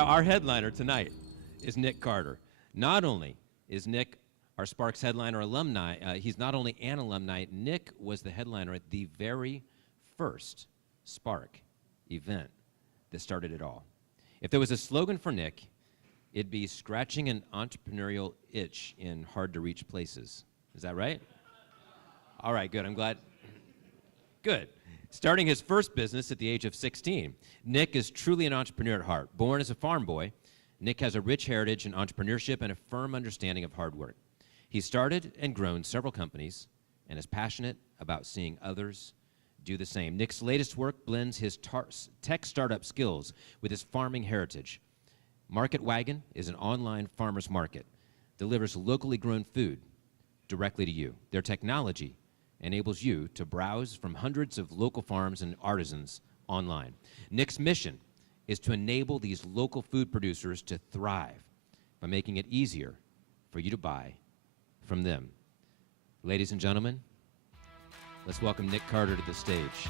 Now, our headliner tonight is Nick Carter. Not only is Nick our Sparks headliner alumni, he's not only an alumni, Nick was the headliner at the very first Spark event that started it all. If there was a slogan for Nick, it'd be scratching an entrepreneurial itch in hard-to-reach places. Is that right? All right, good. I'm glad. Good. Starting his first business at the age of 16, Nick is truly an entrepreneur at heart. Born as a farm boy, Nick has a rich heritage in entrepreneurship and a firm understanding of hard work. He started and grown several companies and is passionate about seeing others do the same. Nick's latest work blends his tech startup skills with his farming heritage. Market Wagon is an online farmer's market, delivers locally grown food directly to you. Their technology enables you to browse from hundreds of local farms and artisans online. Nick's mission is to enable these local food producers to thrive by making it easier for you to buy from them. Ladies and gentlemen, let's welcome Nick Carter to the stage.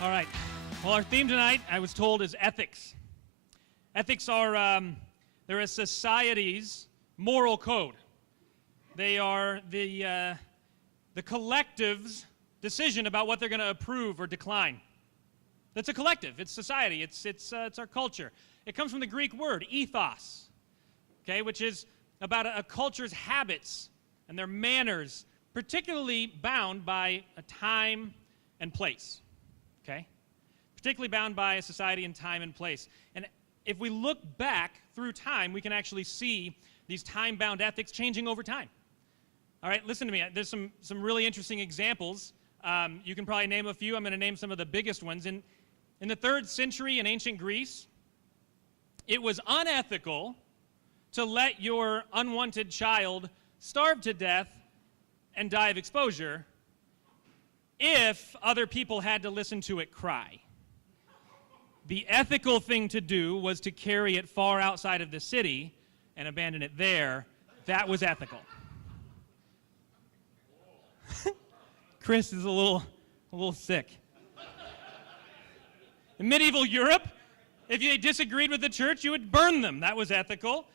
All right. Well, our theme tonight, I was told, is ethics. Ethics are they're a society's moral code. They are the collective's decision about what they're going to approve or decline. It's a collective. It's society. It's our culture. It comes from the Greek word ethos, okay, which is about a culture's habits and their manners, particularly bound by a time and place. Okay? Particularly bound by a society and time and place. And if we look back through time, we can actually see these time-bound ethics changing over time. All right, listen to me. There's some really interesting examples. You can probably name a few. I'm going to name some of the biggest ones. In the 3rd century in ancient Greece, it was unethical to let your unwanted child starve to death and die of exposure if other people had to listen to it cry. The ethical thing to do was to carry it far outside of the city and abandon it there. That was ethical. Chris is a little sick. In medieval Europe, if you disagreed with the church, you would burn them. That was ethical.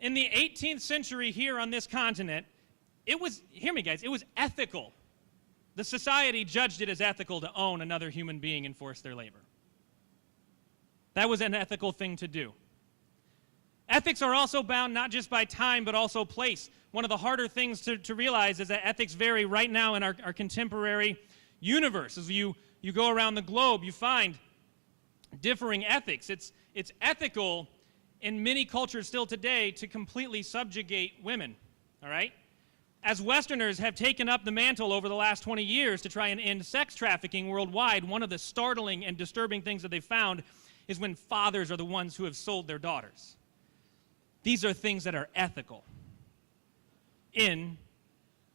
In the 18th century here on this continent, it was, hear me guys, it was ethical. The society judged it as ethical to own another human being and force their labor. That was an ethical thing to do. Ethics are also bound not just by time, but also place. One of the harder things to realize is that ethics vary right now in our contemporary universe. As you go around the globe, you find differing ethics. It's ethical in many cultures still today to completely subjugate women, all right? As Westerners have taken up the mantle over the last 20 years to try and end sex trafficking worldwide, one of the startling and disturbing things that they found is when fathers are the ones who have sold their daughters. These are things that are ethical in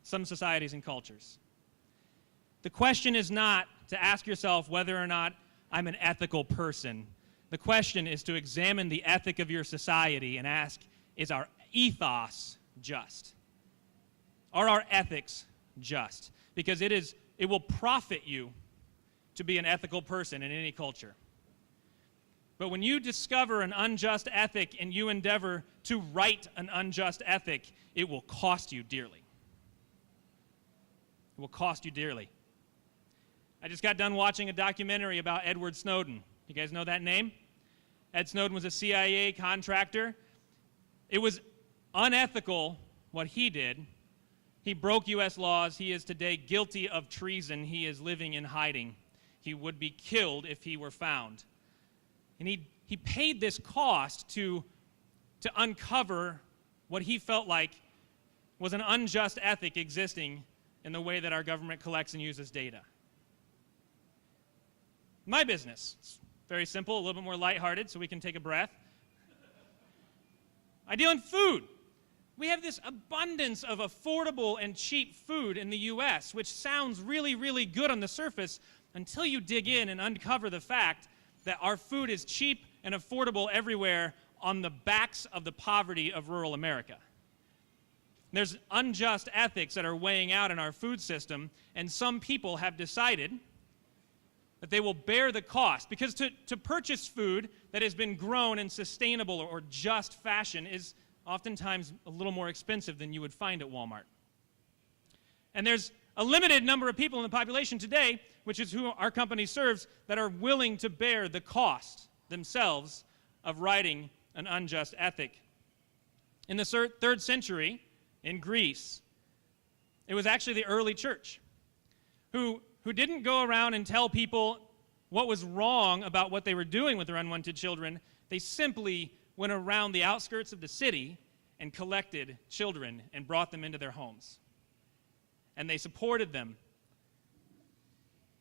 some societies and cultures. The question is not to ask yourself whether or not I'm an ethical person. The question is to examine the ethic of your society and ask, is our ethos just? Are our ethics just? Because it will profit you to be an ethical person in any culture. But when you discover an unjust ethic and you endeavor to right an unjust ethic, it will cost you dearly. It will cost you dearly. I just got done watching a documentary about Edward Snowden. You guys know that name? Ed Snowden was a CIA contractor. It was unethical what he did. He broke U.S. laws. He is today guilty of treason. He is living in hiding. He would be killed if he were found. And he paid this cost to uncover what he felt like was an unjust ethic existing in the way that our government collects and uses data. My business, it's very simple, a little bit more lighthearted so we can take a breath. I deal in food. We have this abundance of affordable and cheap food in the U.S., which sounds really, really good on the surface until you dig in and uncover the fact that our food is cheap and affordable everywhere on the backs of the poverty of rural America. There's unjust ethics that are weighing out in our food system, and some people have decided that they will bear the cost. Because to purchase food that has been grown in sustainable or just fashion is oftentimes a little more expensive than you would find at Walmart. And there's a limited number of people in the population today, which is who our company serves, that are willing to bear the cost themselves of righting an unjust ethic. In the 3rd century in Greece, it was actually the early church who didn't go around and tell people what was wrong about what they were doing with their unwanted children. They simply went around the outskirts of the city and collected children and brought them into their homes. And they supported them.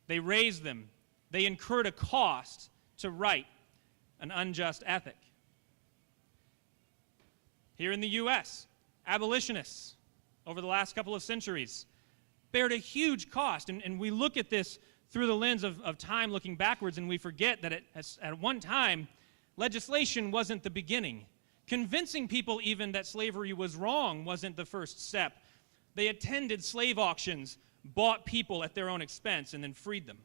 They raised them. They incurred a cost to right an unjust ethic. Here in the U.S., abolitionists over the last couple of centuries bared a huge cost. And we look at this through the lens of time looking backwards, and we forget that at one time, legislation wasn't the beginning. Convincing people even that slavery was wrong wasn't the first step. They attended slave auctions, bought people at their own expense, and then freed them.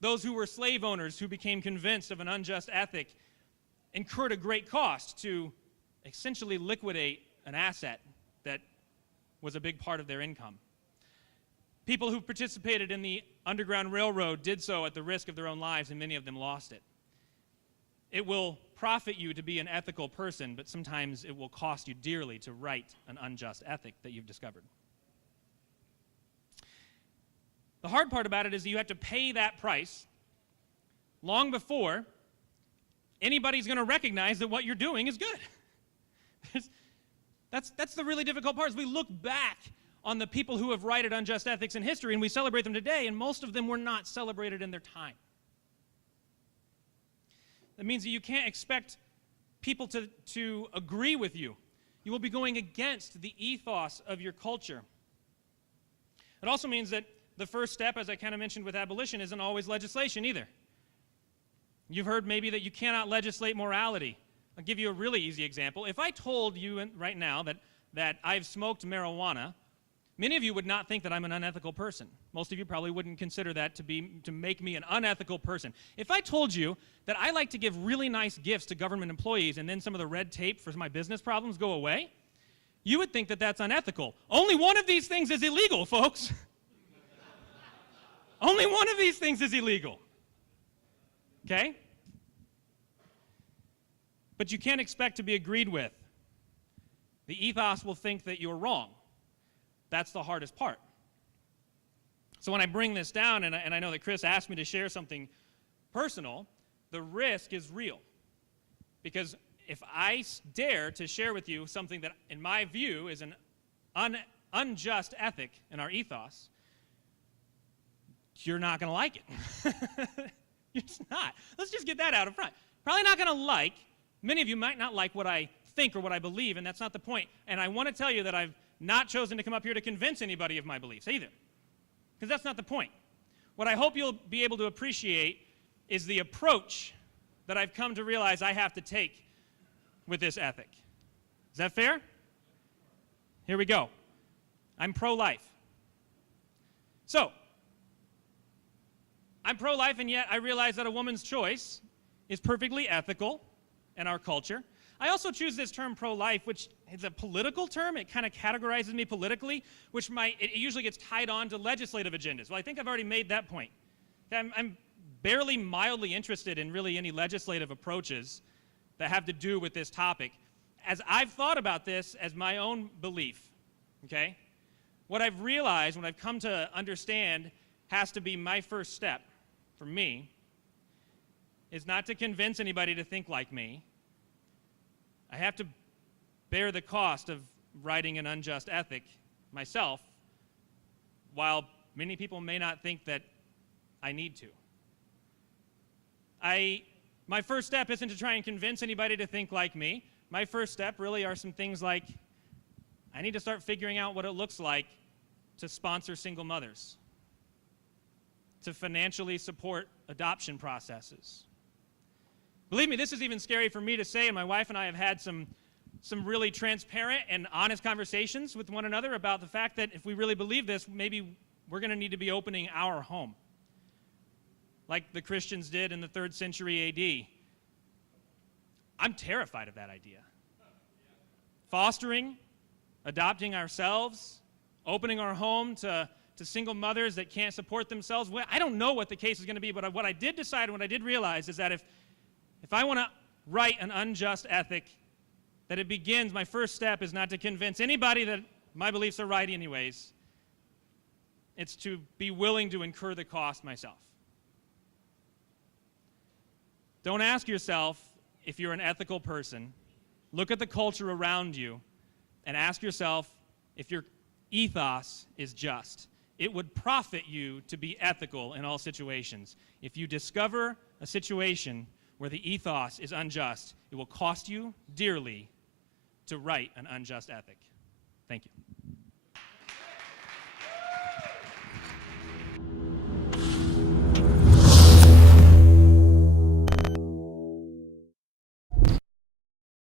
Those who were slave owners who became convinced of an unjust ethic incurred a great cost to essentially liquidate an asset that was a big part of their income. People who participated in the Underground Railroad did so at the risk of their own lives, and many of them lost it. It will profit you to be an ethical person, but sometimes it will cost you dearly to right an unjust ethic that you've discovered. The hard part about it is that you have to pay that price long before anybody's going to recognize that what you're doing is good. That's the really difficult part, is we look back on the people who have righted unjust ethics in history, and we celebrate them today, and most of them were not celebrated in their time. That means that you can't expect people to agree with you. You will be going against the ethos of your culture. It also means that the first step, as I kind of mentioned with abolition, isn't always legislation either. You've heard maybe that you cannot legislate morality. I'll give you a really easy example. If I told you right now that I've smoked marijuana, many of you would not think that I'm an unethical person. Most of you probably wouldn't consider that to make me an unethical person. If I told you that I like to give really nice gifts to government employees and then some of the red tape for my business problems go away, you would think that that's unethical. Only one of these things is illegal, folks. Only one of these things is illegal. Okay? But you can't expect to be agreed with. The ethos will think that you're wrong. That's the hardest part. So when I bring this down, and I know that Chris asked me to share something personal, the risk is real. Because if I dare to share with you something that, in my view, is an unjust ethic in our ethos, you're not going to like it. You're just not. Let's just get that out of front. Probably not going to like. Many of you might not like what I think or what I believe, and that's not the point. And I want to tell you that I've not chosen to come up here to convince anybody of my beliefs either, because that's not the point. What I hope you'll be able to appreciate is the approach that I've come to realize I have to take with this ethic. Is that fair? Here we go. I'm pro-life. So, I'm pro-life, and yet I realize that a woman's choice is perfectly ethical in our culture. I also choose this term pro-life, which is a political term. It kind of categorizes me politically, which it usually gets tied on to legislative agendas. Well, I think I've already made that point. I'm barely mildly interested in really any legislative approaches that have to do with this topic. As I've thought about this as my own belief, okay, what I've realized, what I've come to understand, has to be my first step for me is not to convince anybody to think like me. I have to bear the cost of writing an unjust ethic myself, while many people may not think that I need to. My first step isn't to try and convince anybody to think like me. My first step really are some things like, I need to start figuring out what it looks like to sponsor single mothers, to financially support adoption processes. Believe me, this is even scary for me to say, and my wife and I have had some some really transparent and honest conversations with one another about the fact that if we really believe this, maybe we're going to need to be opening our home, like the Christians did in the 3rd century AD. I'm terrified of that idea. Fostering, adopting ourselves, opening our home to single mothers that can't support themselves. Well, I don't know what the case is going to be, but what I did decide and what I did realize is that if I want to right an unjust ethic, that it begins, my first step is not to convince anybody that my beliefs are right anyways. It's to be willing to incur the cost myself. Don't ask yourself if you're an ethical person. Look at the culture around you and ask yourself if your ethos is just. It would profit you to be ethical in all situations. If you discover a situation where the ethos is unjust, it will cost you dearly to right an unjust ethic. Thank you.